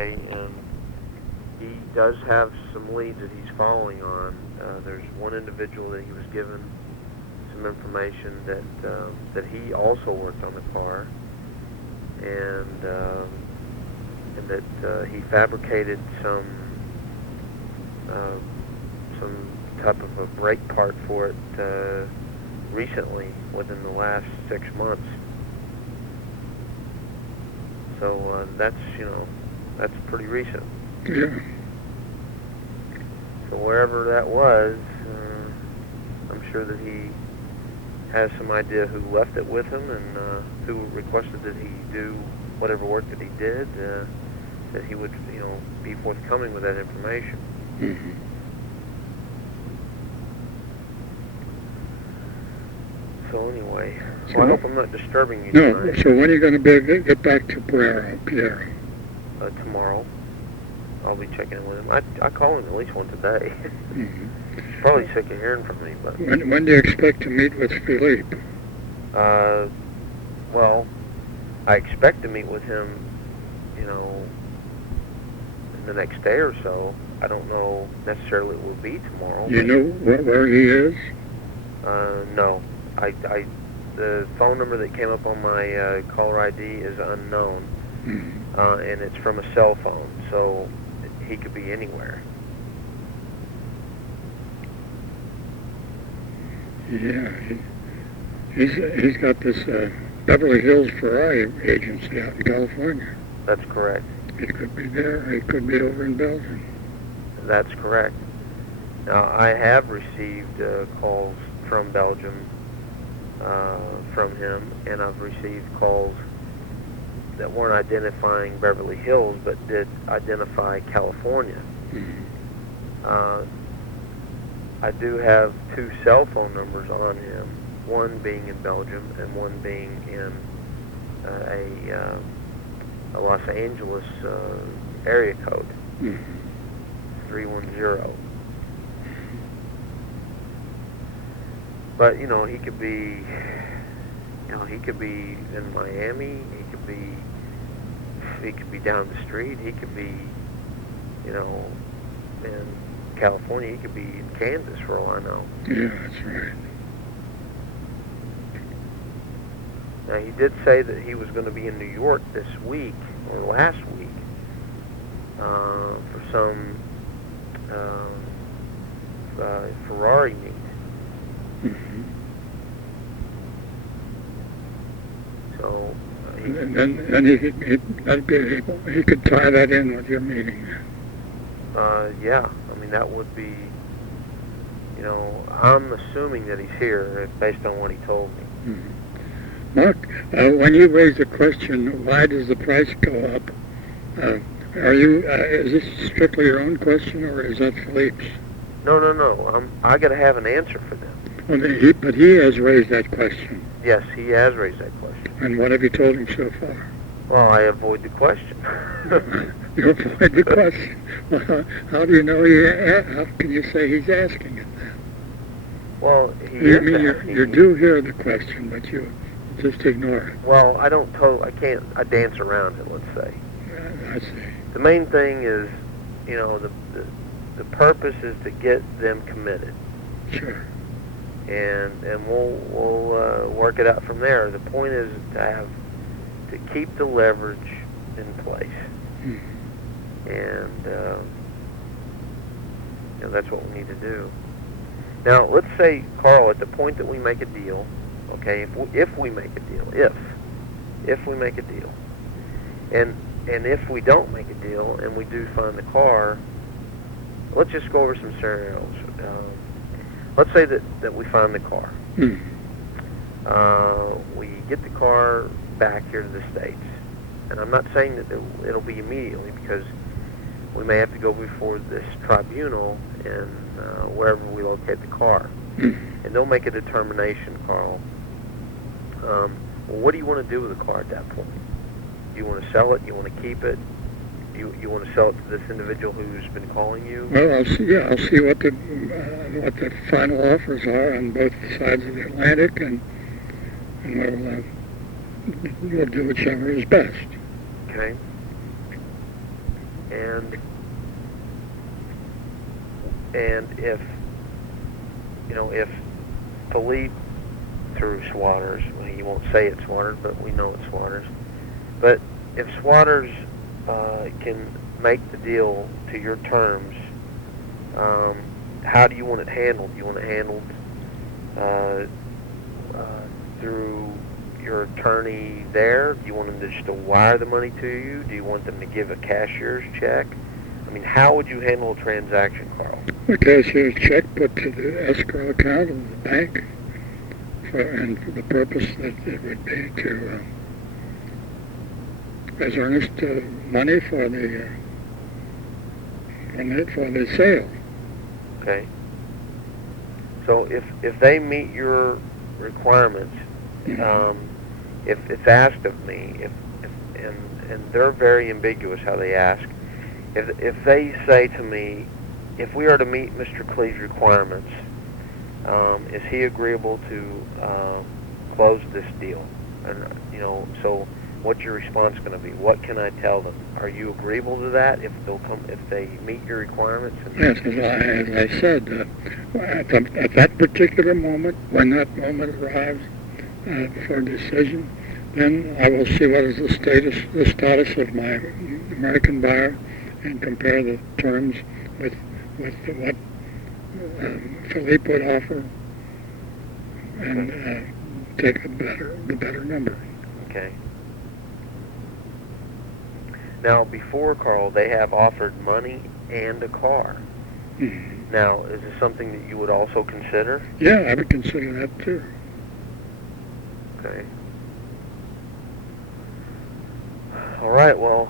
and he does have some leads that he's following on. There's one individual that he was given some information that he also worked on the car, and that he fabricated some type of a brake part for it recently, within the last 6 months. So that's pretty recent. Yeah. So wherever that was, I'm sure that he has some idea who left it with him and who requested that he do whatever work that he did, that he would, be forthcoming with that information. Mm-hmm. So anyway, So I hope I'm not disturbing you no, tonight. so when are you going to get back to Pierre? Tomorrow, I'll be checking in with him. I call him at least once a day. Mm-hmm. He's probably sick of hearing from me, but... When do you expect to meet with Philippe? Well, I expect to meet with him, in the next day or so. I don't know necessarily it will be tomorrow. You know where he is? No. The phone number that came up on my caller ID is unknown, Mm-hmm. and it's from a cell phone, so he could be anywhere. Yeah, he's got this Beverly Hills Ferrari agency out in California. That's correct. He could be there, or he could be over in Belgium. That's correct. Now, I have received calls from Belgium from him, and I've received calls that weren't identifying Beverly Hills, but did identify California. Mm-hmm. I do have 2 cell phone numbers on him, one being in Belgium and one being in a Los Angeles area code, Mm-hmm. 310. But he could be, he could be in Miami. He could be down the street. He could be, in California. He could be in Kansas for all I know. Yeah, that's right. Now, he did say that he was going to be in New York this week, or last week, for some Ferrari meet. Mm-hmm. So, And then he could tie that in with your meeting. yeah, that would be, I'm assuming that he's here based on what he told me. Mm-hmm. Mark, when you raise the question, why does the price go up? Is this strictly your own question, or is that Philippe's? No. I got to have an answer for them. Well, but he has raised that question. Yes, he has raised that question. And what have you told him so far? Well, I avoid the question. You avoid the question. Well, how do you know how can you say he's asking it then? Well, you do hear the question, but you just ignore it. Well, I dance around it, let's say. I see. The main thing is, the purpose is to get them committed. Sure. And we'll work it out from there. The point is to keep the leverage in place. Hmm. And that's what we need to do. Now, let's say, Carl, at the point that we make a deal, okay, if we make a deal, if we make a deal, and if we don't make a deal and we do find the car, let's just go over some scenarios. Let's say that we find the car. Hmm. We get the car back here to the States. And I'm not saying that it'll be immediately, because we may have to go before this tribunal and wherever we locate the car. Hmm. And they'll make a determination, Carl. Well, what do you want to do with the car at that point? Do you want to sell it? You want to keep it? You want to sell it to this individual who's been calling you? Well, I'll see what the final offers are on both sides of the Atlantic, and we'll do whichever is best. Okay. and if if Philippe through Swatters, well, he won't say it's Swatters, but we know it's Swatters. But if Swatters can make the deal to your terms, how do you want it handled? Do you want it handled through your attorney there? Do you want them to just to wire the money to you? Do you want them to give a cashier's check? I mean, how would you handle a transaction, Carl? The cashier's check put to the escrow account of the bank, and for the purpose that it would be to as earnest money for the sale. Okay. So if they meet your requirements, if it's asked of me, and they're very ambiguous how they ask, if they say to me, if we are to meet Mr. Kleve's requirements, is he agreeable to close this deal? And so what's your response going to be? What can I tell them? Are you agreeable to that if they meet your requirements? Yes, as I said, at that particular moment, when that moment arrives for a decision, then I will see what is the status of my American buyer, and compare the terms with what Philippe would offer, and take the better number. Okay. Now, before, Carl, they have offered money and a car. Mm-hmm. Now, is this something that you would also consider? Yeah, I would consider that too. Okay. All right, well,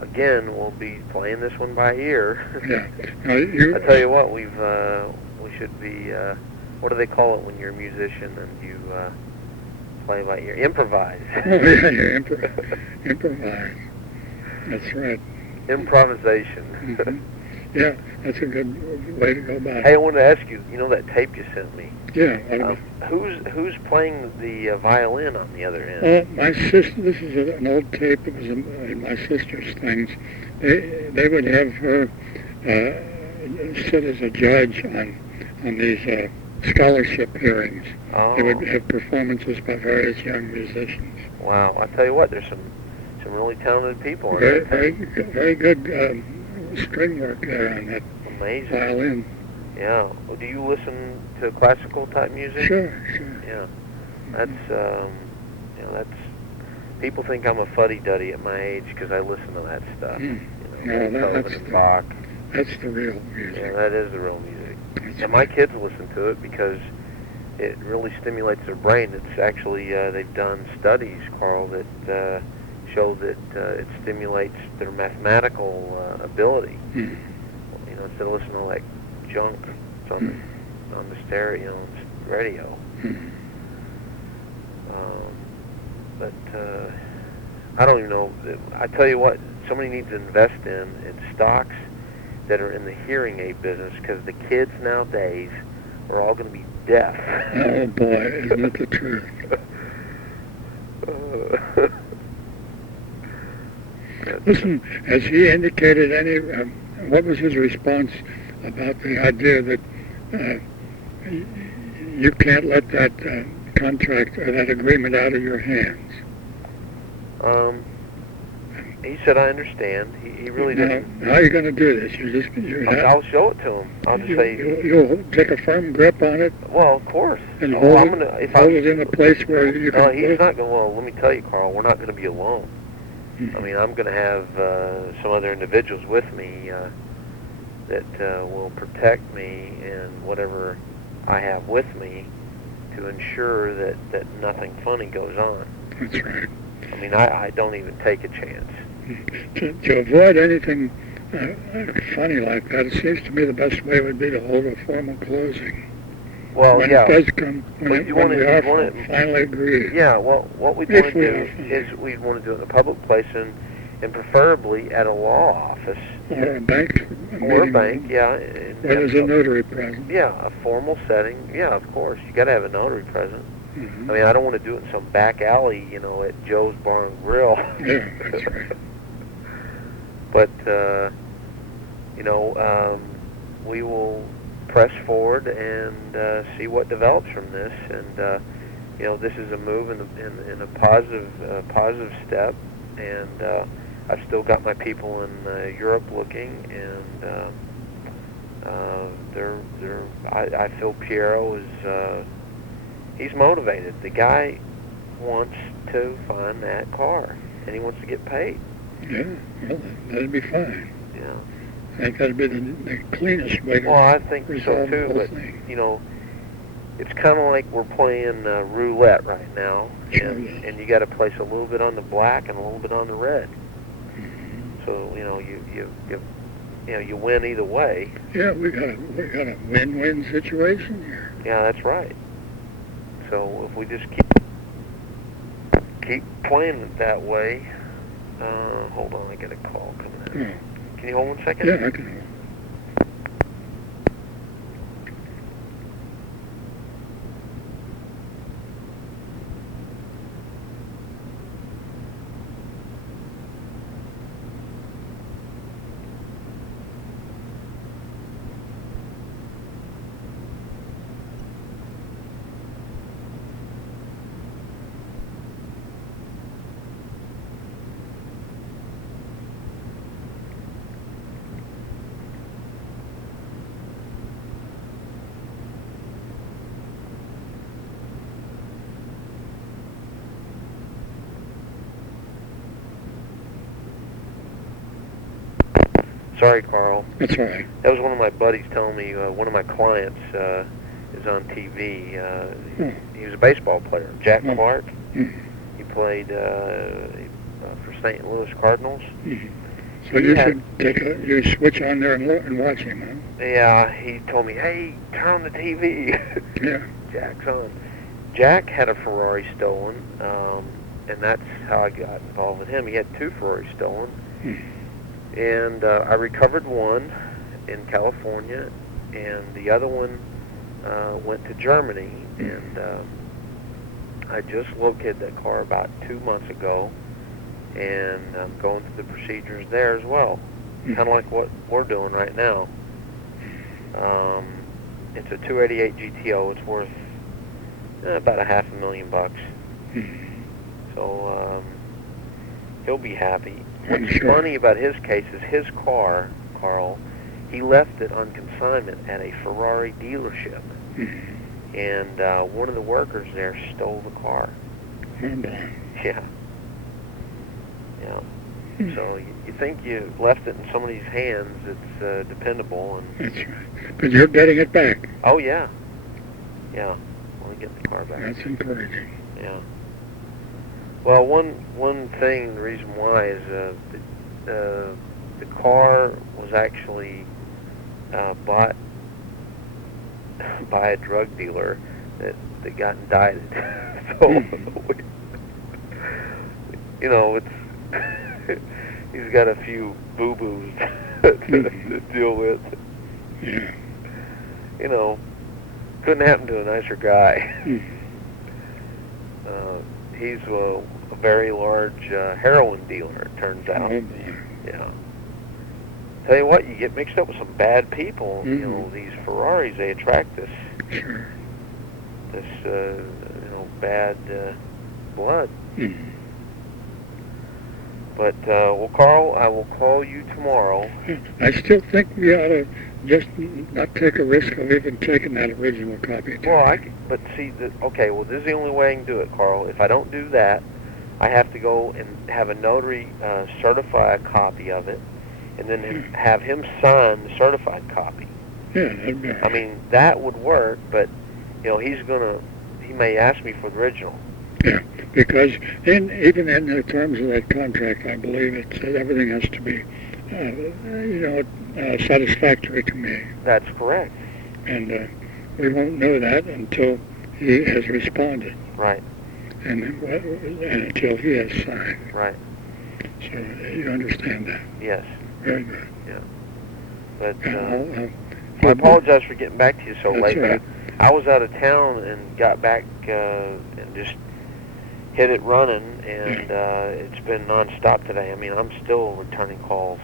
again, we'll be playing this one by ear. Yeah. I tell you what, we should be, what do they call it when you're a musician and you play by ear? Improvise. Oh, yeah, you improvise. That's right. Improvisation. Mm-hmm. Yeah, that's a good way to go about it. Hey, I wanted to ask you, that tape you sent me? Yeah. Who's playing the violin on the other end? My sister, this is an old tape. It was in my sister's things. They would have her sit as a judge on these scholarship hearings. Oh. They would have performances by various young musicians. Wow, I tell you what, there's some really talented people on Very, that tape. very good string work there on that Amazing. violin. Yeah. Well, do you listen to classical type music? Sure. Yeah. That's people think I'm a fuddy-duddy at my age because I listen to that stuff. No, Beethoven and Bach. That's the real music. Yeah, that is the real music. And my kids listen to it because it really stimulates their brain. It's actually, they've done studies, Carl, that show that it stimulates their mathematical ability. Instead of listening to like junk on the stereo, radio. But I don't even know. I tell you what, somebody needs to invest in stocks that are in the hearing aid business, because the kids nowadays are all going to be deaf. Oh boy, isn't it the truth? Listen, has he indicated what was his response about the idea that you can't let that contract or that agreement out of your hands? He said, I understand. He really didn't. How are you going to do this? I'll show it to him. I'll just say... You'll take a firm grip on it? Well, of course. And hold it in a place where you can... No, he's not going to... Well, let me tell you, Carl, we're not going to be alone. I mean, I'm going to have some other individuals with me that will protect me and whatever I have with me to ensure that nothing funny goes on. That's right. I mean, I don't even take a chance. To avoid anything funny like that, it seems to me the best way would be to hold a formal closing. Well, when yeah. it does come, when we are finally agreed. Yeah, well, what we'd want to do is we'd want to do it in a public place and preferably at a law office. Or a bank. Or a bank, yeah. Where there's a notary present. Yeah, a formal setting. Yeah, of course. You got to have a notary present. Mm-hmm. I mean, I don't want to do it in some back alley, at Joe's Bar and Grill. Yeah, that's right. But we will press forward and see what develops from this. And this is a move in a positive step. And I've still got my people in Europe looking, and I feel Piero is he's motivated. The guy wants to find that car, and he wants to get paid. Yeah, well, that'd be fine. Yeah. I think that'd be the cleanest way to I think so resolve the too. whole But thing. it's kind of like we're playing roulette right now, Sure, and you got to place a little bit on the black and a little bit on the red. Mm-hmm. So you win either way. Yeah, we got a win-win situation here. Yeah, that's right. So if we just keep playing it that way. Hold on, I get a call coming in. Oh. Can you hold 1 second? Yeah, I can. Sorry, Carl. That's all right. That was one of my buddies telling me one of my clients is on TV. He was a baseball player, Jack Clark. Mm-hmm. He played for St. Louis Cardinals. Mm-hmm. So you should you switch on there and watch him, huh? Yeah, he told me, hey, turn on the TV. Yeah. Jack's on. Jack had a Ferrari stolen, and that's how I got involved with him. He had 2 Ferraris stolen. Mm-hmm. And I recovered one in California, and the other one went to Germany. And I just located that car about 2 months ago, and I'm going through the procedures there as well, kind of like what we're doing right now. It's a 288 GTO. It's worth about $500,000. So he'll be happy. What's funny about his case is his car, Carl, he left it on consignment at a Ferrari dealership. And one of the workers there stole the car. Yeah. So you think you left it in somebody's hands that's dependable. That's right. But you're getting it back. Oh, yeah. Yeah. Want to get the car back. That's encouraging. Yeah. Well, one thing, the reason why is the car was actually bought by a drug dealer that got indicted. So, it's he's got a few boo-boos to deal with. Yeah. Couldn't happen to a nicer guy. He's a very large heroin dealer, it turns out. Yeah. Tell you what, you get mixed up with some bad people. These Ferraris, they attract this bad blood. But, Carl, I will call you tomorrow. I still think we ought to just not take a risk of even taking that original copy. But see, okay, well, this is the only way I can do it, Carl. If I don't do that, I have to go and have a notary certify a copy of it, and then have him sign the certified copy. Yeah, that'd be right. I mean, that would work, but, he may ask me for the original. Yeah, because even in the terms of that contract, I believe it says everything has to be, satisfactory to me. That's correct. And we won't know that until he has responded. Right. And until he has signed. Right. So you understand that? Yes. Very good. Yeah. But I apologize for getting back to you so late. Right. But I was out of town and got back and just hit it running, and it's been nonstop today. I mean, I'm still returning calls.